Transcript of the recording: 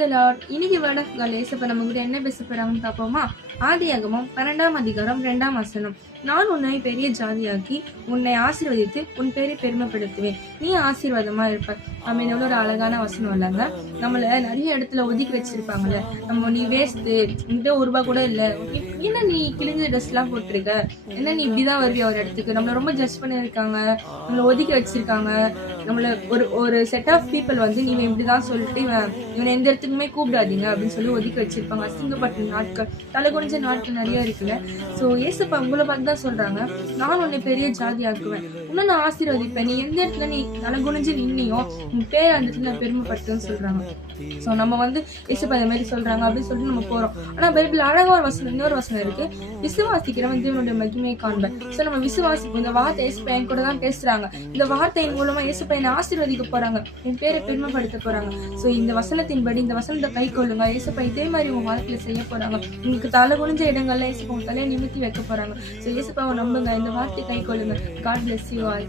தி Lord. இன்னைக்கு word of God ஏசப்பா நம்ம கூட என்ன பேச போறாங்கன்னு பார்ப்போமா? ஆதியாகமம் 12ஆம் அதிகாரம் 2ஆம் வசனம். நான் உன்னை பெரிய ஜாதியாக்கி உன்னை ஆசீர்வதித்து உன் பேரை பெருமைப்படுத்துவேன், நீ ஆசீர்வாதமா இருப்ப. அப்படின்னு எவ்வளோ ஒரு அழகான வசனம் இல்லைங்க. நம்மள நிறைய இடத்துல ஒதுக்கி வச்சிருப்பாங்கல்ல, நம்ம நீ வேஸ்ட், உங்ககிட்ட ₹1 கூட இல்லை, என்ன நீ கிழிஞ்ச ட்ரெஸ் எல்லாம் போட்டிருக்க, என்ன நீ இப்படிதான் வருவியா ஒரு இடத்துக்கு, நம்மள ரொம்ப ஜட்ஜ் பண்ணிருக்காங்க, நம்மள ஒதுக்கி வச்சிருக்காங்க. நம்மள ஒரு செட் ஆஃப் பீப்புள் வந்து நீங்க இப்படிதான் சொல்லிட்டு இவனை எந்த இடத்துக்குமே கூப்பிடாதீங்க அப்படின்னு சொல்லி ஒதுக்கி வச்சிருப்பாங்க. அசிங்கப்பட்ட நாட்கள், தலை குனிஞ்ச நாட்கள் நிறைய இருக்குல்ல. சோ ஏசப்பா உங்களை பார்த்து தான் சொல்றாங்க, நான் உன்னை பெரிய ஜாதி ஆக்குவேன், உன்னை நான் ஆசீர்வதிப்பேன், நீ எந்த இடத்துல நீ தலை குனிஞ்சு நின்னியோ உன் பேர் அந்த இடத்துல பெருமைப்படுத்துன்னு சொல்றாங்க. சோ நம்ம வந்து ஏசப்பா இந்த மாதிரி சொல்றாங்க அப்படின்னு சொல்லிட்டு நம்ம போறோம். ஆனா பைபிள் அழகா ஒரு வசனம், இன்னொரு வசனம் இருக்கு, விசுவாசிக்கிறவன் தேவனுடைய மகிமையை காண்பேன். சோ நம்ம விசுவாசிப்போம், இந்த வார்த்தை ஏசப்பா என் கூட தான் பேசுறாங்க, இந்த வார்த்தையின் மூலமா ஏசப்பா என்னை ஆசீர்வதிக்க போறாங்க, என் பேரை பெருமைப்படுத்த போறாங்க. சோ இந்த வசனத்தின்படி இந்த வசனத்தை கை கொள்ளுங்க, ஏசப்பா இதே மாதிரி உங்க வாழ்க்கையில செய்ய போறாங்க. உங்களுக்கு தலை குனிஞ்ச இடங்கள்ல ஏசப்பா உங்க தலையை நிமித்தி வைக்க போறாங்க. சோ ஏசப்பாவை நம்புங்க, இந்த வார்த்தையை கை கொள்ளுங்க. God bless you all.